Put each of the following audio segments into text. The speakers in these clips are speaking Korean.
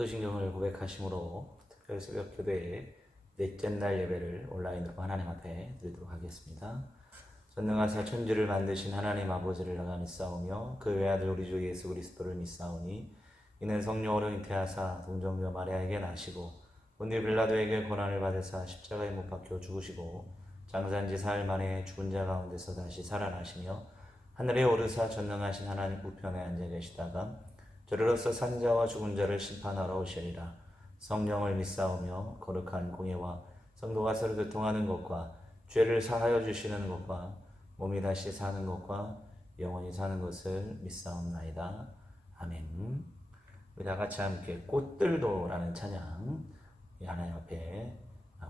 사도신경을 고백하심으로 특별 새벽 교대의 넷째 날 예배를 온라인으로 하나님 앞에 드리도록 하겠습니다. 전능하사 천지를 만드신 하나님 아버지를 내가 믿사오며 그 외아들 우리 주 예수 그리스도를 믿사오니 이는 성령으로 잉태하사 동정녀 마리아에게 나시고 본디 빌라도에게 고난을 받으사 십자가에 못 박혀 죽으시고 장사한지 사흘 만에 죽은 자 가운데서 다시 살아나시며 하늘에 오르사 전능하신 하나님 우편에 앉아 계시다가 저리로서 산자와 죽은 자를 심판하러 오시리라. 성령을 믿사오며 거룩한 공예와 성도가 서로 교통하는 것과 죄를 사하여 주시는 것과 몸이 다시 사는 것과 영원히 사는 것을 믿사옵나이다. 아멘. 우리 다 같이 함께 꽃들도라는 찬양 하나님 앞에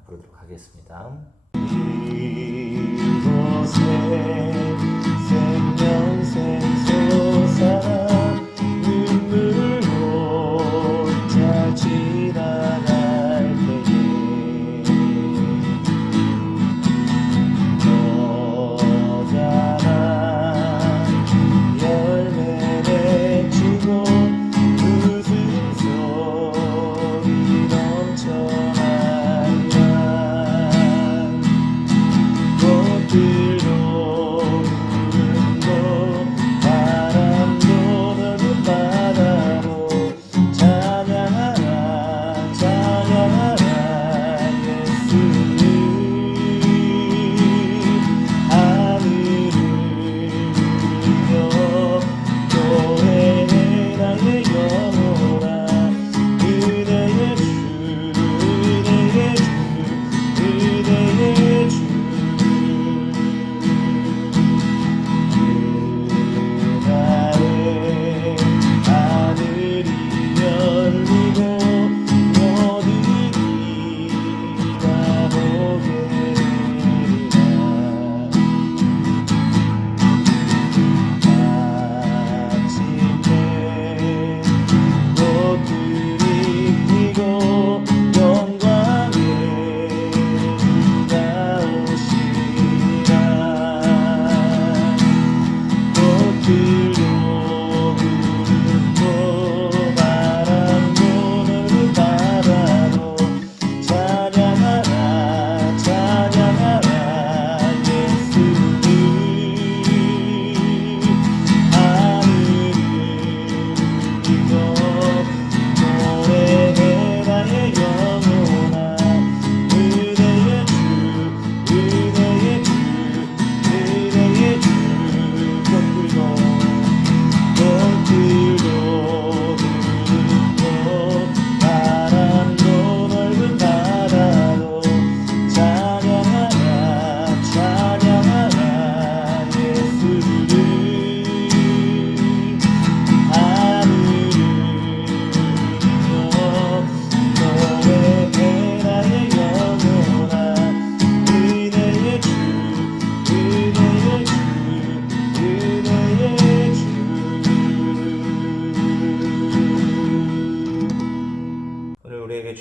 부르도록 하겠습니다. 이곳에 생명샘 솟아 지나갈 때에 너자나 열매 맺히고 웃음소리 넘쳐나리라. 꽃들도 푸른도 바람도 넓은 바다로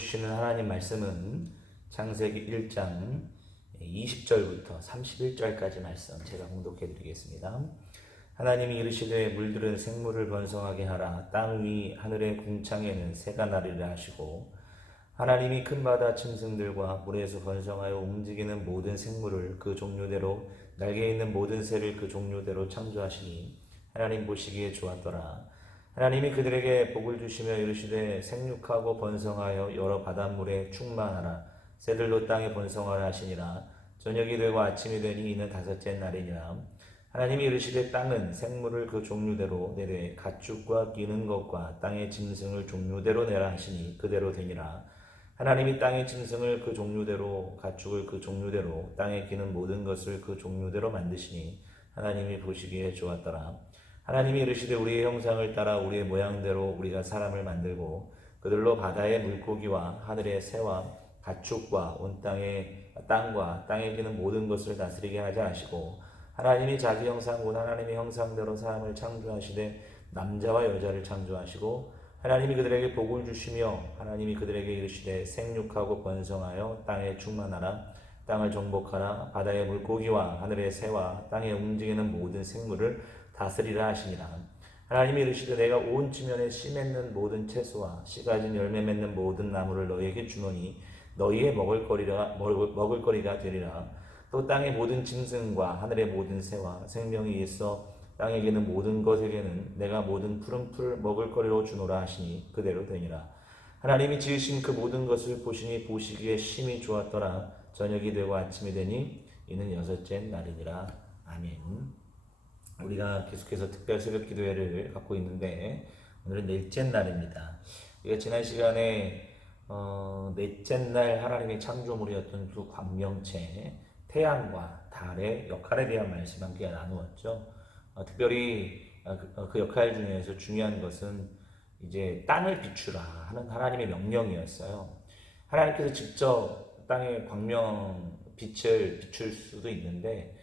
주시는 하나님 말씀은 창세기 1장 20절부터 31절까지 말씀 제가 봉독해 드리겠습니다. 하나님이 이르시되 물들은 생물을 번성하게 하라. 땅 위 하늘의 궁창에는 새가 나리라 하시고 하나님이 큰 바다 짐승들과 물에서 번성하여 움직이는 모든 생물을 그 종류대로 날개 있는 모든 새를 그 종류대로 창조하시니 하나님 보시기에 좋았더라. 하나님이 그들에게 복을 주시며 이르시되 생육하고 번성하여 여러 바닷물에 충만하라. 새들로 땅에 번성하라 하시니라. 저녁이 되고 아침이 되니 이는 다섯째 날이니라. 하나님이 이르시되 땅은 생물을 그 종류대로 내되 가축과 기는 것과 땅의 짐승을 종류대로 내라 하시니 그대로 되니라. 하나님이 땅의 짐승을 그 종류대로 가축을 그 종류대로 땅에 기는 모든 것을 그 종류대로 만드시니 하나님이 보시기에 좋았더라. 하나님이 이르시되 우리의 형상을 따라 우리의 모양대로 우리가 사람을 만들고 그들로 바다의 물고기와 하늘의 새와 가축과 온 땅과 땅에 기는 모든 것을 다스리게 하자 하시고 하나님이 자기 형상 곧 하나님의 형상대로 사람을 창조하시되 남자와 여자를 창조하시고 하나님이 그들에게 복을 주시며 하나님이 그들에게 이르시되 생육하고 번성하여 땅에 충만하라. 땅을 정복하라. 바다의 물고기와 하늘의 새와 땅에 움직이는 모든 생물을 다스리라 하시니라. 하나님이 이르시되 내가 온 지면에 씨 맺는 모든 채소와 씨 가진 열매 맺는 모든 나무를 너희에게 주노니 너희의 먹을거리가 되리라. 또 땅의 모든 짐승과 하늘의 모든 새와 생명이 있어 땅에게는 모든 것에게는 내가 모든 푸른 풀 먹을거리로 주노라 하시니 그대로 되니라. 하나님이 지으신 그 모든 것을 보시니 보시기에 심히 좋았더라. 저녁이 되고 아침이 되니 이는 여섯째 날이니라. 아멘. 우리가 계속해서 특별 새벽 기도회를 갖고 있는데 오늘은 넷째 날입니다. 우리가 지난 시간에 넷째 날 하나님의 창조물이었던 그 광명체 태양과 달의 역할에 대한 말씀 함께 나누었죠. 특별히 그 역할 중에서 중요한 것은 이제 땅을 비추라 하는 하나님의 명령이었어요. 하나님께서 직접 땅에 광명 빛을 비출 수도 있는데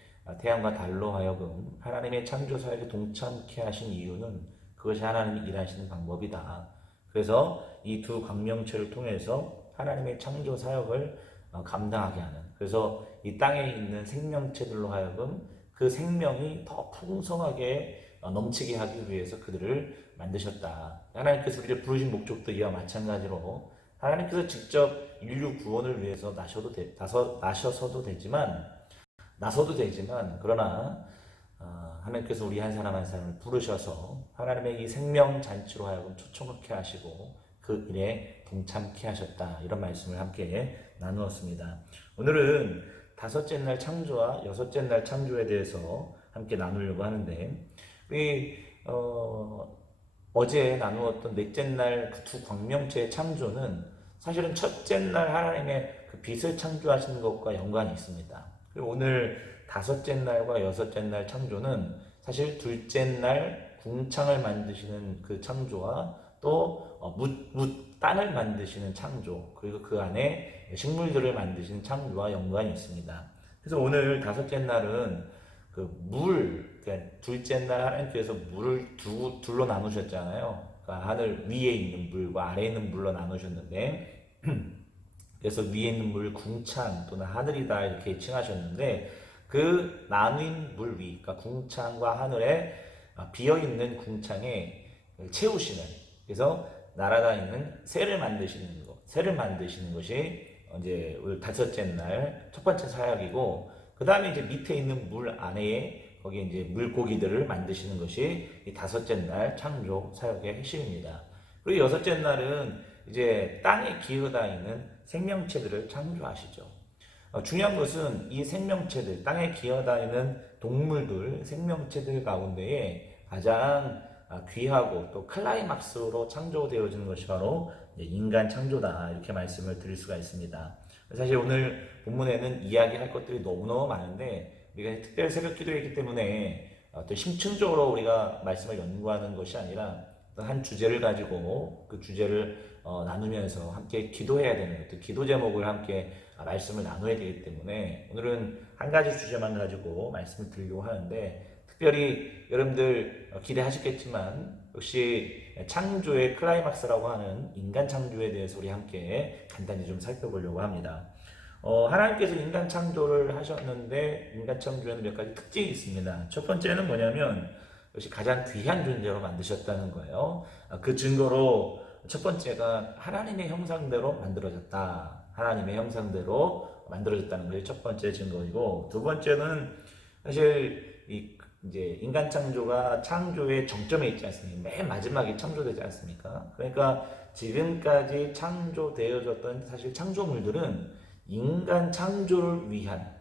태양과 달로 하여금 하나님의 창조 사역에 동참케 하신 이유는 그것이 하나님이 일하시는 방법이다. 그래서 이 두 광명체를 통해서 하나님의 창조 사역을 감당하게 하는, 그래서 이 땅에 있는 생명체들로 하여금 그 생명이 더 풍성하게 넘치게 하기 위해서 그들을 만드셨다. 하나님께서 우리를 부르신 목적도 이와 마찬가지로 하나님께서 직접 인류 구원을 위해서 나서도 되지만 그러나 하나님께서 우리 한 사람 한 사람을 부르셔서 하나님의 이 생명 잔치로 하여금 초청케 하시고 그 일에 동참케 하셨다. 이런 말씀을 함께 나누었습니다. 오늘은 다섯째 날 창조와 여섯째 날 창조에 대해서 함께 나누려고 하는데 어제 나누었던 넷째 날 그 두 광명체의 창조는 사실은 첫째 날 하나님의 그 빛을 창조하시는 것과 연관이 있습니다. 그리고 오늘 다섯째 날과 여섯째 날 창조는 사실 둘째 날 궁창을 만드시는 그 창조와 또 땅을 만드시는 창조, 그리고 그 안에 식물들을 만드시는 창조와 연관이 있습니다. 그래서 오늘 다섯째 날은 그러니까 둘째 날 하나님께서 물을 둘로 나누셨잖아요. 그러니까 하늘 위에 있는 물과 아래에 있는 물로 나누셨는데, 그래서 위에 있는 물 궁창 또는 하늘이다 이렇게 칭하셨는데, 그 나뉜 물 위, 그러니까 궁창과 하늘에 비어 있는 궁창에 채우시는, 그래서 날아다니는 새를 만드시는 것이 이제 다섯째 날 첫 번째 사역이고, 그 다음에 이제 밑에 있는 물 안에 거기에 이제 물고기들을 만드시는 것이 이 다섯째 날 창조 사역의 핵심입니다. 그리고 여섯째 날은 이제 땅에 기어다니는 생명체들을 창조하시죠. 중요한 것은 이 생명체들, 땅에 기어다니는 동물들, 생명체들 가운데에 가장 귀하고 또 클라이막스로 창조되어지는 것이 바로 인간 창조다, 이렇게 말씀을 드릴 수가 있습니다. 사실 오늘 본문에는 이야기할 것들이 너무너무 많은데 우리가 특별 새벽 기도이기 때문에 또 심층적으로 우리가 말씀을 연구하는 것이 아니라 한 주제를 가지고 그 주제를 나누면서 함께 기도해야 되는 것들, 기도 제목을 함께 말씀을 나눠야 되기 때문에 오늘은 한 가지 주제만 가지고 말씀을 드리려고 하는데, 특별히 여러분들 기대하셨겠지만 역시 창조의 클라이막스라고 하는 인간 창조에 대해서 우리 함께 간단히 좀 살펴보려고 합니다. 하나님께서 인간 창조를 하셨는데 인간 창조에는 몇 가지 특징이 있습니다. 첫 번째는 뭐냐면 역시 가장 귀한 존재로 만드셨다는 거예요. 그 증거로 첫 번째가 하나님의 형상대로 만들어졌다. 하나님의 형상대로 만들어졌다는 것이 첫 번째 증거이고, 두 번째는 사실 이제 인간 창조가 창조의 정점에 있지 않습니까? 맨 마지막에 창조되지 않습니까? 그러니까 지금까지 창조되어졌던 사실 창조물들은 인간 창조를 위한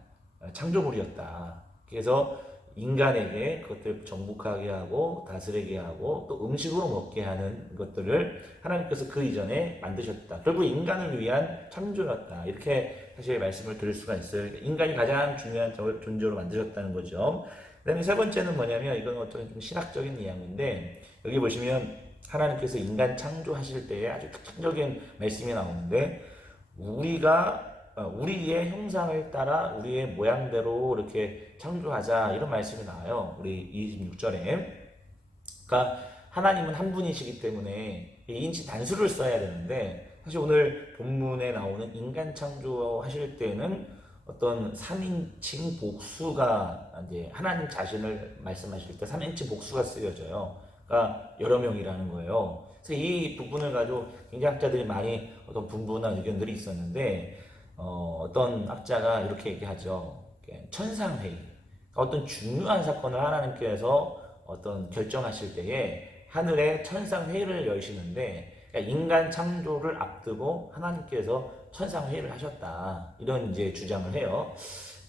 창조물이었다. 그래서 인간에게 그것들을 정복하게 하고 다스리게 하고 또 음식으로 먹게 하는 것들을 하나님께서 그 이전에 만드셨다. 결국 인간을 위한 창조였다. 이렇게 사실 말씀을 드릴 수가 있어요. 인간이 가장 중요한 존재로 만드셨다는 거죠. 그 다음에 세 번째는 뭐냐면, 이건 어떤 좀 신학적인 이야기인데, 여기 보시면 하나님께서 인간 창조하실 때에 아주 특징적인 말씀이 나오는데, 우리의 형상을 따라 우리의 모양대로 이렇게 창조하자, 이런 말씀이 나와요. 우리 26절에. 그러니까 하나님은 한 분이시기 때문에 인치 단수를 써야 되는데, 사실 오늘 본문에 나오는 인간 창조하실 때는 어떤 3인칭 복수가, 이제 하나님 자신을 말씀하실 때 3인칭 복수가 쓰여져요. 여러 명이라는 거예요. 그래서 이 부분을 가지고 굉장히 학자들이 많이 어떤 분분한 의견들이 있었는데 어떤 학자가 이렇게 얘기하죠. 천상회의. 어떤 중요한 사건을 하나님께서 어떤 결정하실 때에 하늘에 천상회의를 여시는데 그러니까 인간 창조를 앞두고 하나님께서 천상회의를 하셨다. 이런 이제 주장을 해요.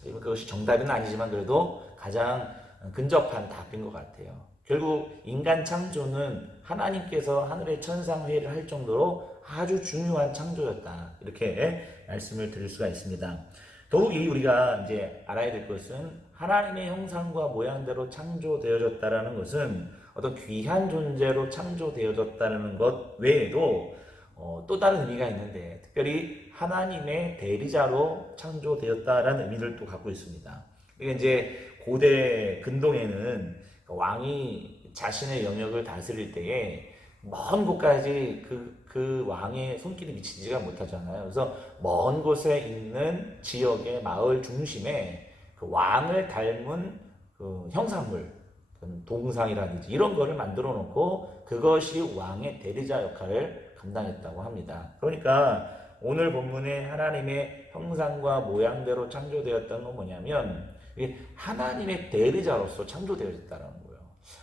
그것이 정답은 아니지만 그래도 가장 근접한 답인 것 같아요. 결국 인간 창조는 하나님께서 하늘의 천상회의를 할 정도로 아주 중요한 창조였다. 이렇게 말씀을 드릴 수가 있습니다. 더욱이 우리가 이제 알아야 될 것은 하나님의 형상과 모양대로 창조되어졌다라는 것은 어떤 귀한 존재로 창조되어졌다는 것 외에도 또 다른 의미가 있는데 특별히 하나님의 대리자로 창조되었다라는 의미를 또 갖고 있습니다. 이게 이제 고대 근동에는 왕이 자신의 영역을 다스릴 때에 먼 곳까지 그 왕의 손길이 미치지가 못하잖아요. 그래서 먼 곳에 있는 지역의 마을 중심에 그 왕을 닮은 그 형상물, 동상이라든지 이런 거를 만들어 놓고 그것이 왕의 대리자 역할을 감당했다고 합니다. 그러니까 오늘 본문에 하나님의 형상과 모양대로 창조되었다는 건 뭐냐면 하나님의 대리자로서 창조되어졌다는 거예요.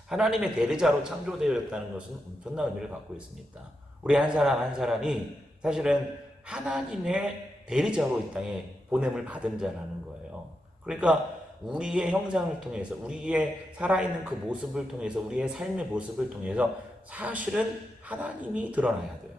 하나님의 대리자로 창조되어졌다는 것은 엄청난 의미를 갖고 있습니다. 우리 한 사람 한 사람이 사실은 하나님의 대리자로 이 땅에 보냄을 받은 자라는 거예요. 그러니까 우리의 형상을 통해서 우리의 살아있는 그 모습을 통해서 우리의 삶의 모습을 통해서 사실은 하나님이 드러나야 돼요.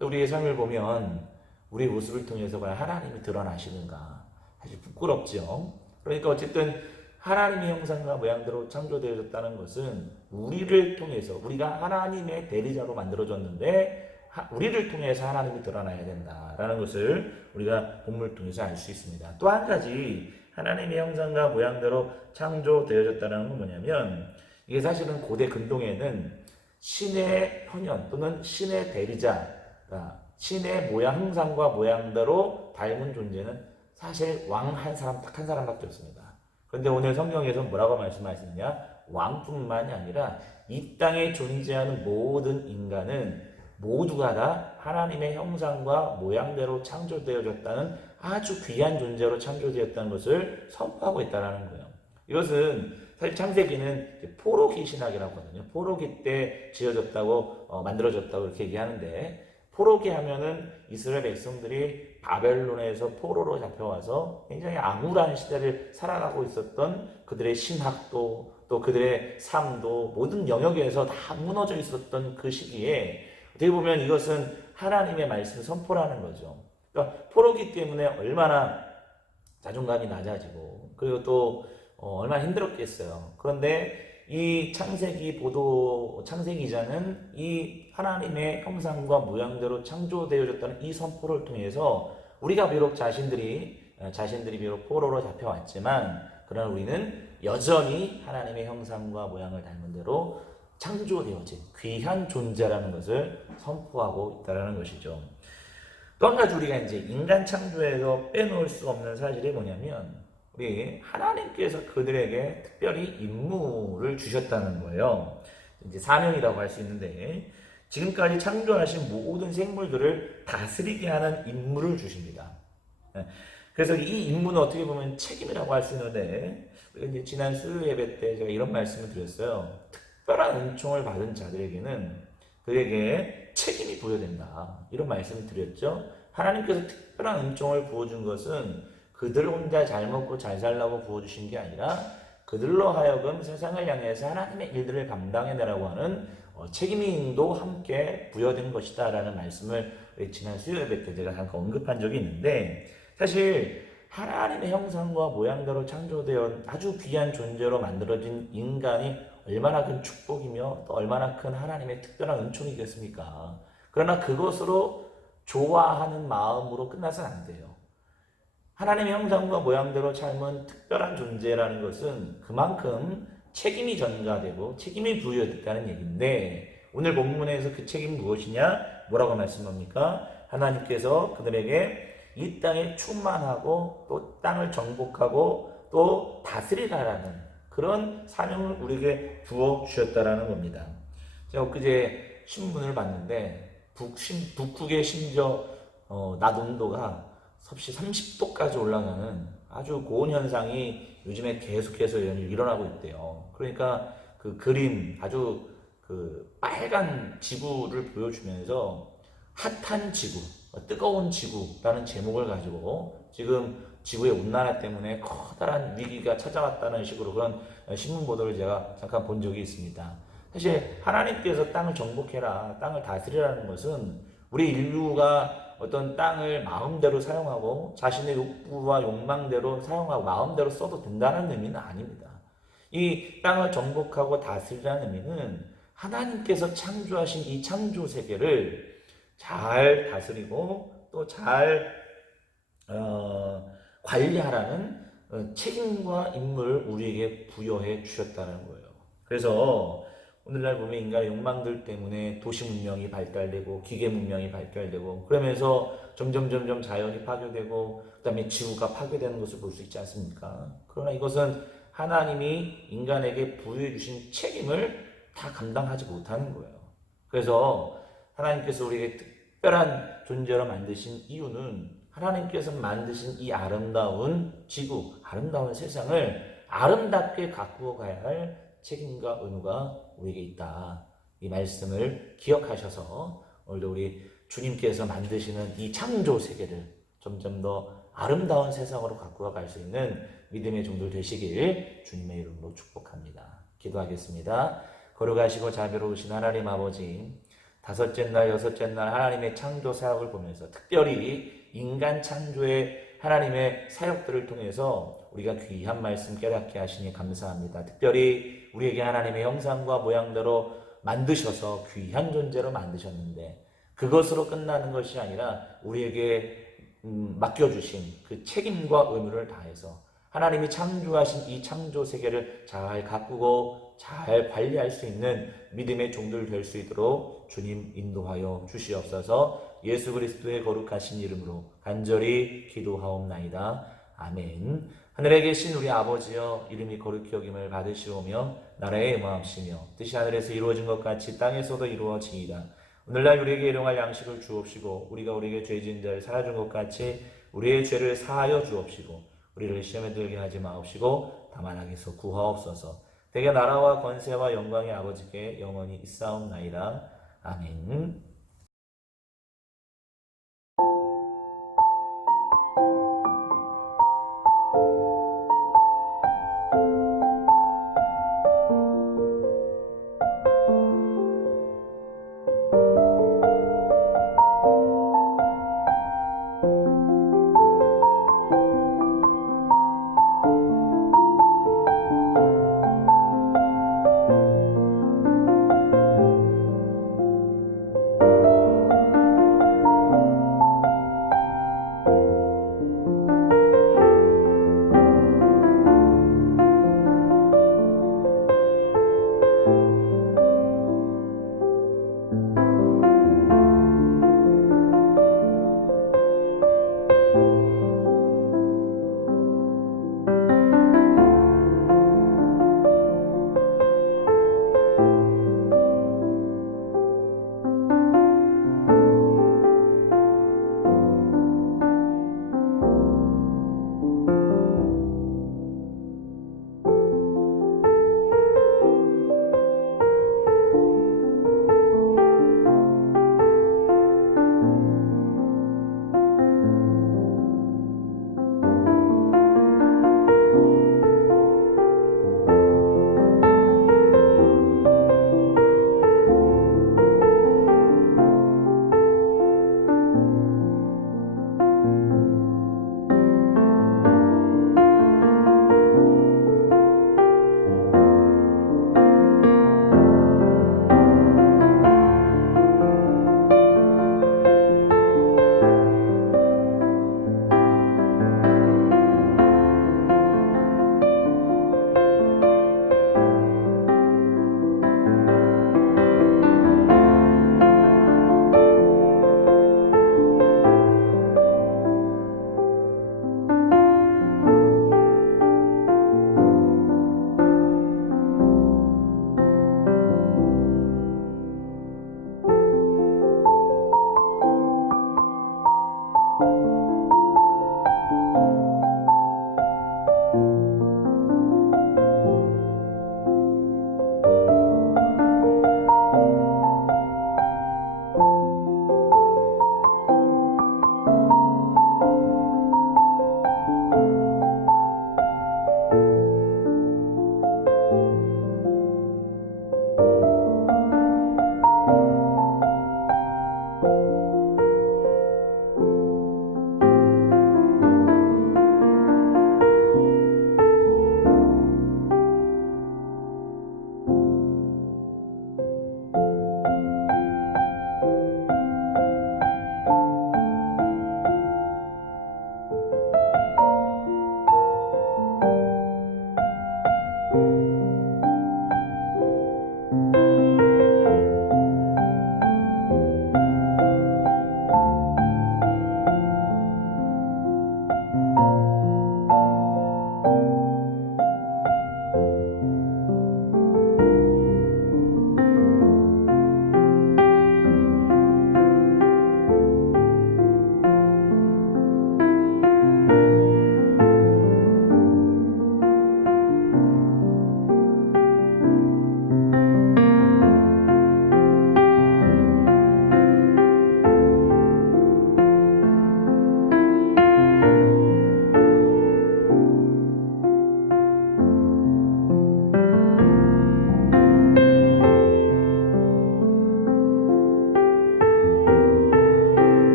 우리의 삶을 보면 우리의 모습을 통해서 과연 하나님이 드러나시는가 사실 부끄럽죠. 그러니까 어쨌든 하나님의 형상과 모양대로 창조되어졌다는 것은 우리를 통해서 우리가 하나님의 대리자로 만들어졌는데 우리를 통해서 하나님이 드러나야 된다라는 것을 우리가 본문을 통해서 알 수 있습니다. 또 한 가지 하나님의 형상과 모양대로 창조되어졌다는 건 뭐냐면 이게 사실은 고대 근동에는 신의 현현 또는 신의 대리자가 신의 형상과 모양대로 닮은 존재는 사실 왕 한 사람 딱 한 사람밖에 없습니다. 그런데 오늘 성경에서 뭐라고 말씀하시느냐? 왕뿐만이 아니라 이 땅에 존재하는 모든 인간은 모두가 다 하나님의 형상과 모양대로 창조되어졌다는 아주 귀한 존재로 창조되었다는 것을 선포하고 있다는 거예요. 이것은 사실 창세기는 포로기 신학이라고 하거든요. 포로기 때 지어졌다고 만들어졌다고 이렇게 얘기하는데 포로기 하면은 이스라엘 백성들이 바벨론에서 포로로 잡혀와서 굉장히 암울한 시대를 살아가고 있었던 그들의 신학도 또 그들의 삶도 모든 영역에서 다 무너져 있었던 그 시기에 어떻게 보면 이것은 하나님의 말씀 선포라는 거죠. 그러니까 포로기 때문에 얼마나 자존감이 낮아지고 그리고 또 얼마나 힘들었겠어요. 그런데 이 창세기자는 이 하나님의 형상과 모양대로 창조되어졌다는 이 선포를 통해서 우리가 비록 자신들이 비록 포로로 잡혀왔지만 그러나 우리는 여전히 하나님의 형상과 모양을 닮은 대로 창조되어진 귀한 존재라는 것을 선포하고 있다는 것이죠. 또 한 가지 우리가 이제 인간 창조에서 빼놓을 수 없는 사실이 뭐냐면 우리 하나님께서 그들에게 특별히 임무를 주셨다는 거예요. 이제 사명이라고 할 수 있는데 지금까지 창조하신 모든 생물들을 다스리게 하는 임무를 주십니다. 그래서 이 임무는 어떻게 보면 책임이라고 할 수 있는데 이제 지난 수요 예배 때 제가 이런 말씀을 드렸어요. 특별한 은총을 받은 자들에게는 그에게 책임이 부여된다. 이런 말씀을 드렸죠. 하나님께서 특별한 은총을 부어준 것은 그들 혼자 잘 먹고 잘 살라고 부어주신 게 아니라 그들로 하여금 세상을 향해서 하나님의 일들을 감당해내라고 하는 책임도 함께 부여된 것이다 라는 말씀을 지난 수요 예배 때 제가 잠깐 언급한 적이 있는데 사실 하나님의 형상과 모양대로 창조되어 아주 귀한 존재로 만들어진 인간이 얼마나 큰 축복이며 또 얼마나 큰 하나님의 특별한 은총이겠습니까? 그러나 그것으로 좋아하는 마음으로 끝나서는 안 돼요. 하나님의 형상과 모양대로 삶은 특별한 존재라는 것은 그만큼 책임이 전가되고 책임이 부여됐다는 얘기인데 오늘 본문에서 그 책임이 무엇이냐? 뭐라고 말씀합니까? 하나님께서 그들에게 이 땅에 충만하고 또 땅을 정복하고 또 다스리라라는 그 그런 사명을 우리에게 부어 주셨다라는 겁니다. 제가 엊그제 신문을 봤는데 북극의 심지어 낮 온도가 섭씨 30도까지 올라가는 아주 고온 현상이 요즘에 계속해서 일어나고 있대요. 그러니까 그 그림 아주 그 빨간 지구를 보여주면서 핫한 지구, 뜨거운 지구라는 제목을 가지고 지금 지구의 온난화 때문에 커다란 위기가 찾아왔다는 식으로 그런 신문 보도를 제가 잠깐 본 적이 있습니다. 사실 하나님께서 땅을 정복해라, 땅을 다스리라는 것은 우리 인류가 어떤 땅을 마음대로 사용하고 자신의 욕구와 욕망대로 사용하고 마음대로 써도 된다는 의미는 아닙니다. 이 땅을 정복하고 다스리라는 의미는 하나님께서 창조하신 이 창조 세계를 잘 다스리고 또 잘 관리하라는 책임과 임무를 우리에게 부여해 주셨다는 거예요. 그래서 오늘날 보면 인간의 욕망들 때문에 도시 문명이 발달되고 기계 문명이 발달되고 그러면서 점점 자연이 파괴되고 그다음에 지구가 파괴되는 것을 볼 수 있지 않습니까? 그러나 이것은 하나님이 인간에게 부여해 주신 책임을 다 감당하지 못하는 거예요. 그래서 하나님께서 우리에게 특별한 존재로 만드신 이유는 하나님께서 만드신 이 아름다운 지구, 아름다운 세상을 아름답게 가꾸어 가야 할 책임과 의무가 우리에게 있다. 이 말씀을 기억하셔서 오늘도 우리 주님께서 만드시는 이 창조 세계를 점점 더 아름다운 세상으로 가꾸어 갈 수 있는 믿음의 종들 되시길 주님의 이름으로 축복합니다. 기도하겠습니다. 거룩하시고 자비로우신 하나님 아버지, 다섯째 날, 여섯째 날 하나님의 창조 사역을 보면서 특별히 인간 창조의 하나님의 사역들을 통해서 우리가 귀한 말씀 깨닫게 하시니 감사합니다. 특별히 우리에게 하나님의 형상과 모양대로 만드셔서 귀한 존재로 만드셨는데 그것으로 끝나는 것이 아니라 우리에게 맡겨주신 그 책임과 의무를 다해서 하나님이 창조하신 이 창조 세계를 잘 가꾸고 잘 관리할 수 있는 믿음의 종들 될 수 있도록 주님 인도하여 주시옵소서. 예수 그리스도의 거룩하신 이름으로 간절히 기도하옵나이다. 아멘. 하늘에 계신 우리 아버지여, 이름이 거룩히 여김을 받으시오며 나라의 임하옵시며 뜻이 하늘에서 이루어진 것 같이 땅에서도 이루어지이다. 오늘날 우리에게 일용할 양식을 주옵시고 우리가 우리에게 죄 지은 자를 사하준 것 같이 우리의 죄를 사하여 주옵시고 우리를 시험에 들게 하지 마옵시고 다만 악에서 구하옵소서. 대개 나라와 권세와 영광의 아버지께 영원히 있사옵나이다. 아멘.